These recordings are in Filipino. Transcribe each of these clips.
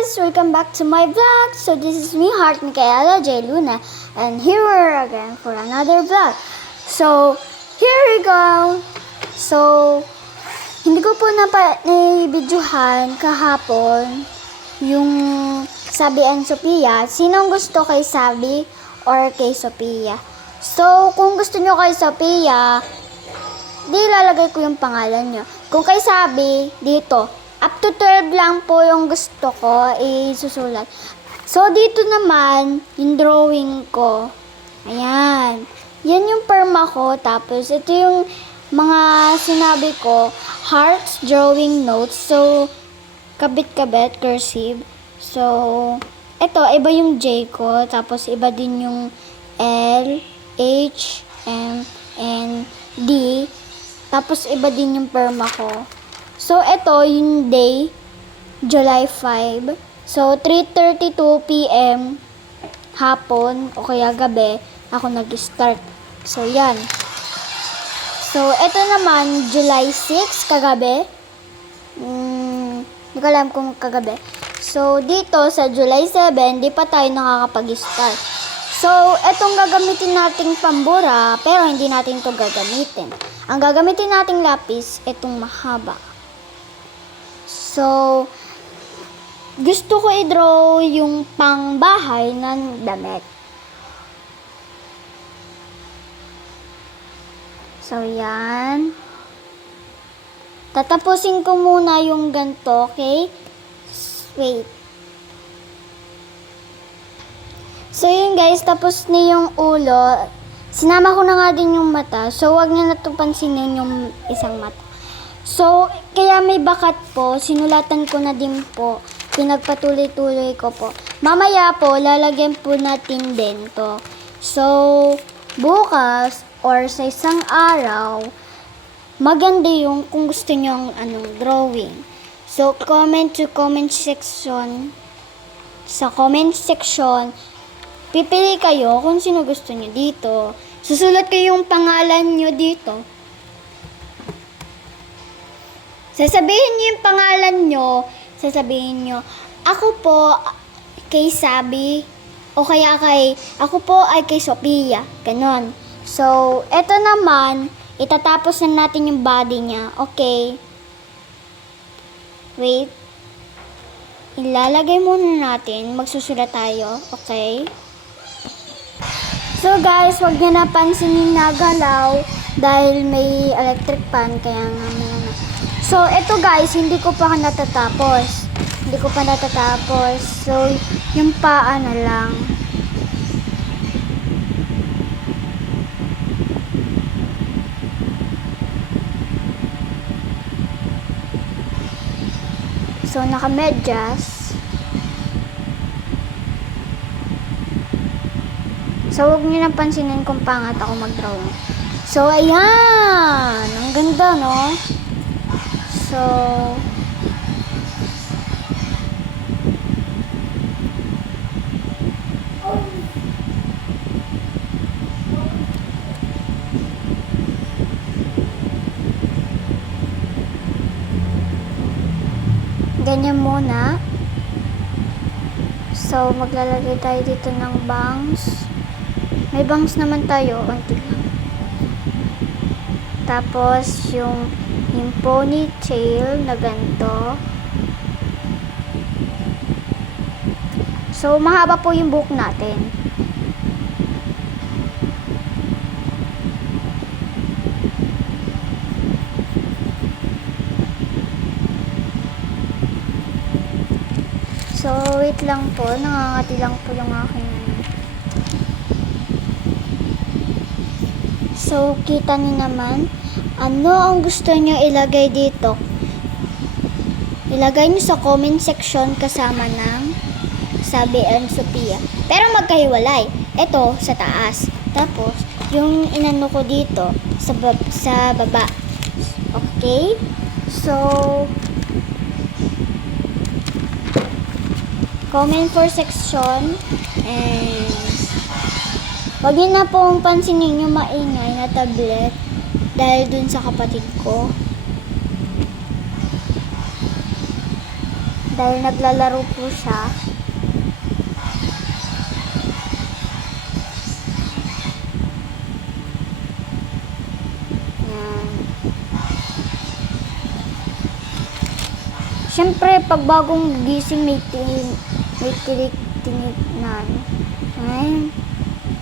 guys! Welcome back to my vlog. So this is me, Heart Micaela J. Luna. And here we're again for another vlog. So, here we go. So, hindi ko po na-videohan kahapon yung Sabi and Sophia. Sinong gusto kay Sabi or kay Sophia? So, kung gusto nyo kay Sophia, di lalagay ko yung pangalan nyo. Kung kay Sabi, dito. Up to 12 lang po yung gusto ko isusulat. So, dito naman, yung drawing ko. Ayan. Yan yung perma ko. Tapos, ito yung mga sinabi ko. Hearts, drawing notes. So, kabit-kabit, cursive. So, ito, iba yung J ko. Tapos, iba din yung L, H, M, N, D. Tapos, iba din yung perma ko. So, ito yung day, July 5. So, 3:32 p.m. hapon o kaya gabi, ako nag-start. So, yan. So, ito naman, July 6, kagabi. Hindi ko alam kung kagabi. So, dito sa July 7, di pa tayo nakakapag-start. So, etong gagamitin nating pambura, pero hindi natin to gagamitin. Ang gagamitin nating lapis, etong mahaba. So, gusto ko i-draw yung pangbahay ng damit. So, yan. Tatapusin ko muna yung ganito, okay? Wait. So, yun guys, tapos na yung ulo. Sinama ko na nga din yung mata. So, wag niyo na ito pansinin yung isang mata. So, kaya may bakat po, sinulatan ko na din po. Pinagpatuloy-tuloy ko po. Mamaya po, lalagyan po natin din to. So, bukas or sa isang araw, maganda yung kung gusto nyo ang drawing. So, comment to comment section. Sa comment section, pipili kayo kung sino gusto nyo dito. Susulat kayo yung pangalan nyo dito. Sasabihin nyo yung pangalan nyo, sasabihin nyo, ako po kay Sabi, o kaya ako po ay kay Sophia. Ganon. So, eto naman, itatapos na natin yung body niya. Okay. Wait. Ilalagay muna natin. Magsusulat tayo. Okay. So, guys, wag nyo napansinin na galaw dahil may electric fan, kaya nga muna. So, ito guys, hindi ko pa natatapos. So, yung paa na lang. So, naka-medyas. So, huwag niyo na pansinin kung pangat ako mag-drawing. So, ayan! Ang ganda, no? Ganyan muna. So, maglalagay tayo dito ng bangs. May bangs naman tayo, unti lang. Tapos, yung ponytail na ganito. So, mahaba po yung buhok natin. So, wait lang po. Nangangati lang po yung aking. So, kita niyo naman. Ano ang gusto nyo ilagay dito? Ilagay nyo sa comment section kasama ng Sabi and Sophia. Pero magkahiwalay. Ito, sa taas. Tapos, yung inano ko dito, sa baba. Okay? So, comment for section. And, wag nyo na pong pansinin yung maingay na tablet. Dahil dun sa kapatid ko. Dahil naglalaro po siya. Yan. Siyempre, pag bagong gising may tinik-tinik na ano. Ay,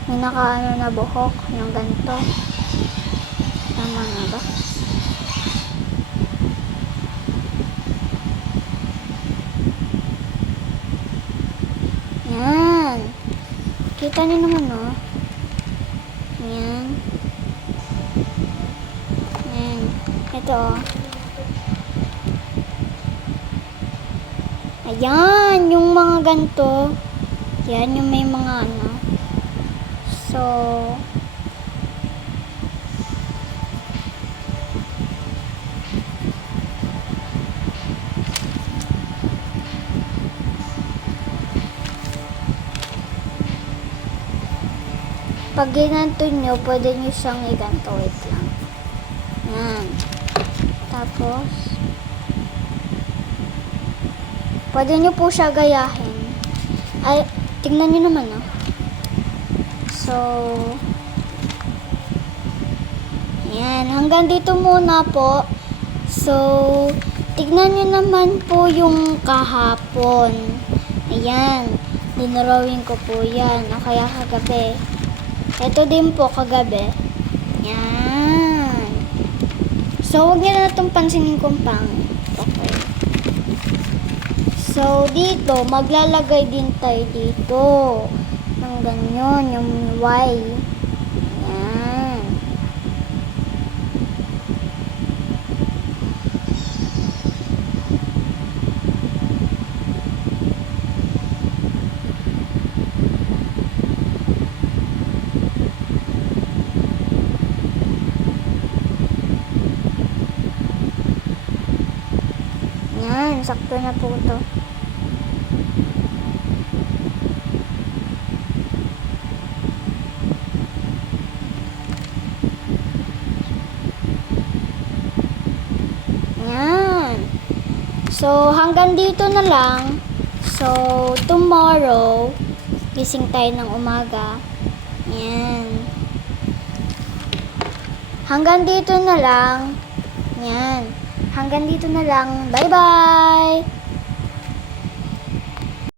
may nakaano na buhok. Yung ganito. Tama nga ba? Yan. Kita niyo naman, no? Yan. Yan. Ito, oh. Ayan, yung mga ganito. Yan, yung may mga ano. So, pag ginanto nyo, pwede nyo siyang iganto. Wait lang. Yan. Tapos, pwede nyo po siya gayahin. Ay, tingnan nyo naman, no? So, yan. Hanggang dito muna po. So, tignan nyo naman po yung kahapon. Ayan. Dinarawin ko po yan. O kaya kagabi. Ito din po kagabi. Yan. So, huwag nyo na itong pansinin kung pangit. Okay. So, dito, maglalagay din tayo dito. Ng ganyan, yung Y. Yan. Yan, sakto na po ito. Yan. So, hanggang dito na lang. So, tomorrow, gising tayo ng umaga. Yan. Hanggang dito na lang. Yan. Hanggang dito na lang. Bye-bye!